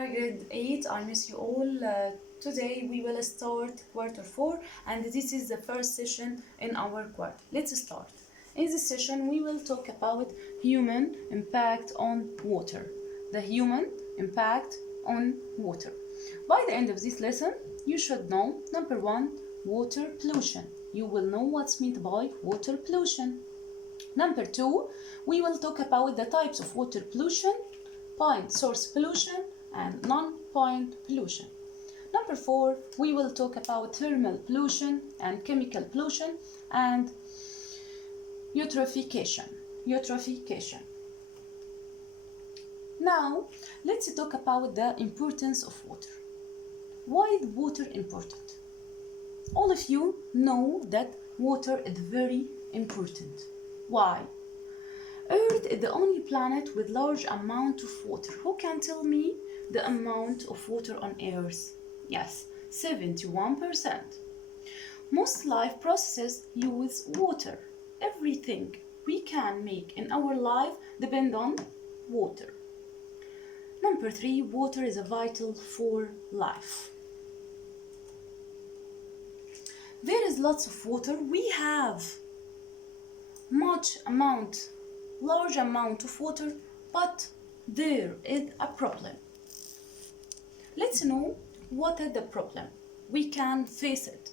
Hi grade 8, I miss you all. Today we will start quarter 4 and this is the first session in our quarter. Let's start. In this session we will talk about human impact on water. The human impact on water. By the end of this lesson you should know number 1, water pollution. You will know what's meant by water pollution. Number 2, we will talk about the types of water pollution, point source pollution and non-point pollution. Number 4, we will talk about thermal pollution and chemical pollution and eutrophication. Now, let's talk about the importance of water. Why is water important? All of you know that water is very important. Why? Earth is the only planet with large amount of water. Who can tell me the amount of water on Earth? Yes, 71%. Most life processes use water. Everything we can make in our life depends on water. Number 3, water is vital for life. There is lots of water. We have large amount of water, but there is a problem. Let's know what is the problem. We can face it.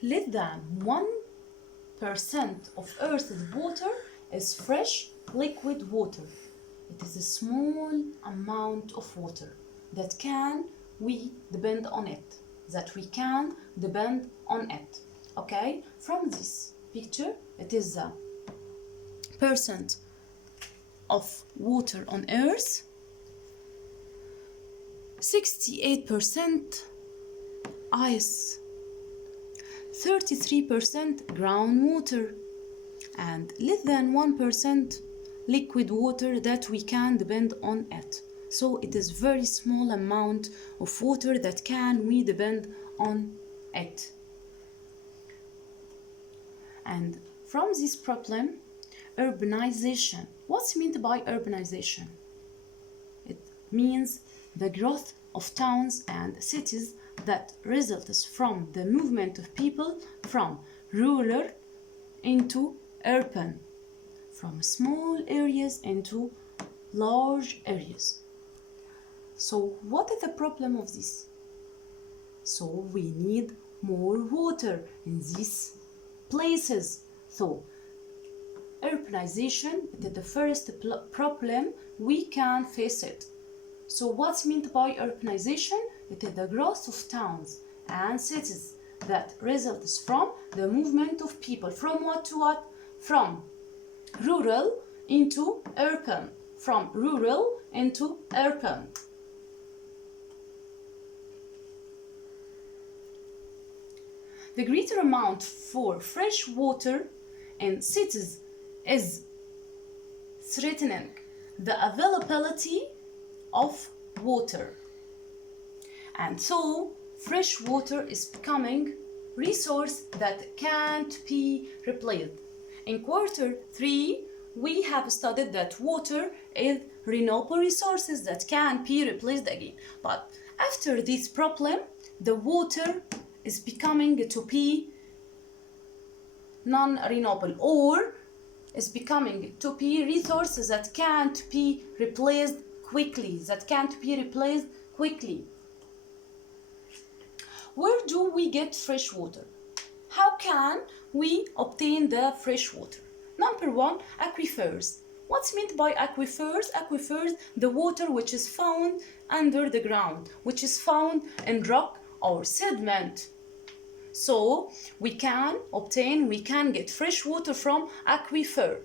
Less than 1% of Earth's water is fresh liquid water. It is a small amount of water that we depend on it. Okay, from this picture it is the percent of water on Earth. 68% ice, 33% groundwater, and less than 1% liquid water that we can depend on it. So it is very small amount of water that we depend on it. And from this problem, urbanization. What's meant by urbanization? It means the growth of towns and cities that results from the movement of people from rural into urban, from small areas into large areas. So what is the problem of this? So we need more water in these places. So urbanization is the first problem we can face it. So what's meant by urbanization? It is the growth of towns and cities that results from the movement of people from what to what? From rural into urban. From rural into urban. The greater amount for fresh water in cities is threatening the availability of water. And so fresh water is becoming resource that can't be replaced. In quarter 3, we have studied that water is renewable resources that can be replaced again. But after this problem, the water is becoming to be non-renewable, or is becoming to be resources that can't be replaced quickly. Where do we get fresh water? How can we obtain the fresh water? Number 1, aquifers. What's meant by aquifers? Aquifers, the water which is found under the ground, which is found in rock or sediment. So we can get fresh water from aquifer.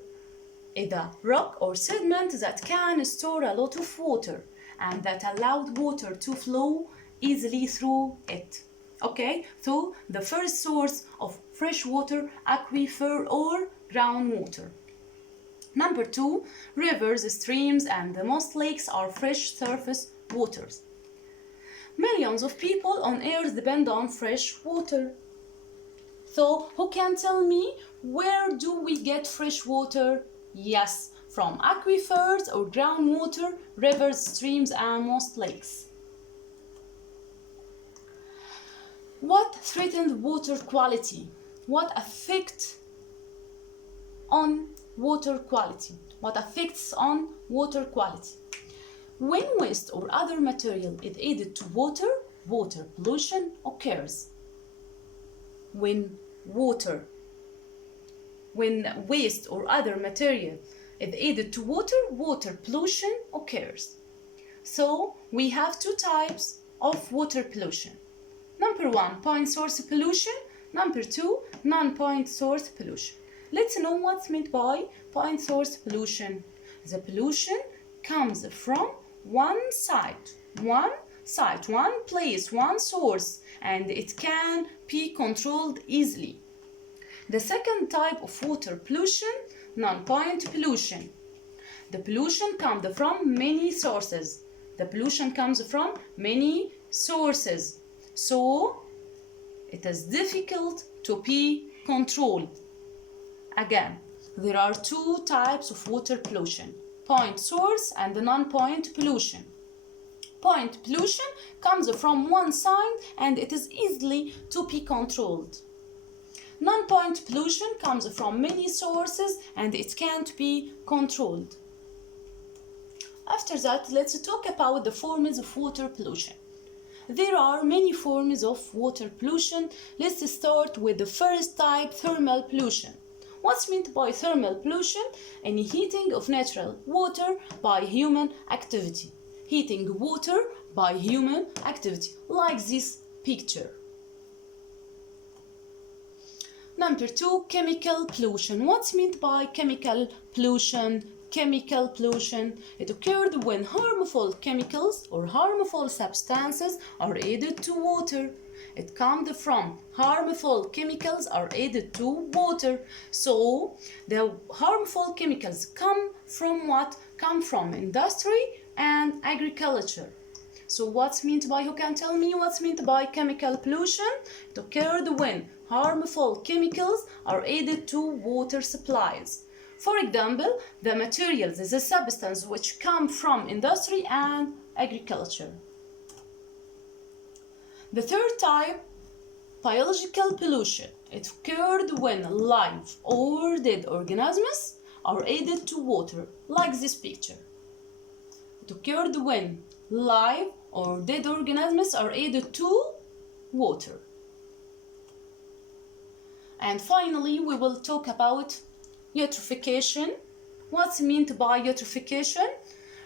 It's a rock or sediment that can store a lot of water and that allowed water to flow easily through it. Okay, so the first source of fresh water, aquifer or groundwater. Number 2, rivers, streams, and most lakes are fresh surface waters. Millions of people on Earth depend on fresh water. So who can tell me where do we get fresh water? Yes, from aquifers or groundwater, rivers, streams, and most lakes. What threatened water quality? What affects on water quality? What affects on water quality? When waste or other material is added to water, water pollution occurs. When waste or other material is added to water, water pollution occurs. So we have two types of water pollution. Number one, point source pollution. Number two, non-point source pollution. Let's know what's meant by point source pollution. The pollution comes from one site, one place, one source, and it can be controlled easily. The second type of water pollution, non-point pollution. The pollution comes from many sources. So it is difficult to be controlled. Again, there are two types of water pollution, point source and non-point pollution. Point pollution comes from one side and it is easily to be controlled. Non-point pollution comes from many sources and it can't be controlled. After that, let's talk about the forms of water pollution. There are many forms of water pollution. Let's start with the first type, thermal pollution. What's meant by thermal pollution? Any heating of natural water by human activity. Heating water by human activity, like this picture. Number two, chemical pollution. What's meant by chemical pollution? Chemical pollution, it occurred when harmful chemicals or harmful substances are added to water. It comes from harmful chemicals are added to water. So the harmful chemicals come from what? Come from industry and agriculture. So what's meant by, who can tell me what's meant by chemical pollution? It occurred when harmful chemicals are added to water supplies. For example, the materials, the substance which come from industry and agriculture. The third type, biological pollution. It occurred when live or dead organisms are added to water, like this picture. It occurred when live or dead organisms are added to water. And finally, we will talk about eutrophication. What's meant by eutrophication?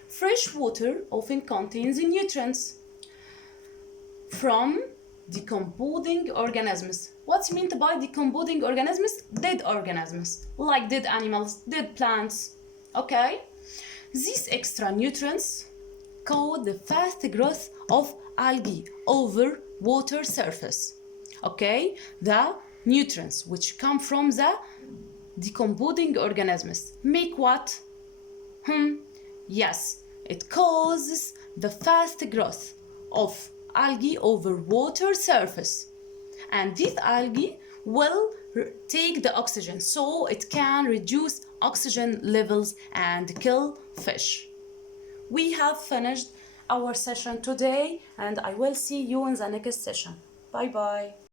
Fresh water often contains nutrients from decomposing organisms. What's meant by decomposing organisms? Dead organisms, like dead animals, dead plants. Okay? These extra nutrients cause the fast growth of algae over water surface. Okay? The nutrients which come from the decomposing organisms make what? Yes, it causes the fast growth of algae over water surface, and these algae will take the oxygen, so it can reduce oxygen levels and kill fish. We have finished our session today, and I will see you in the next session. Bye bye.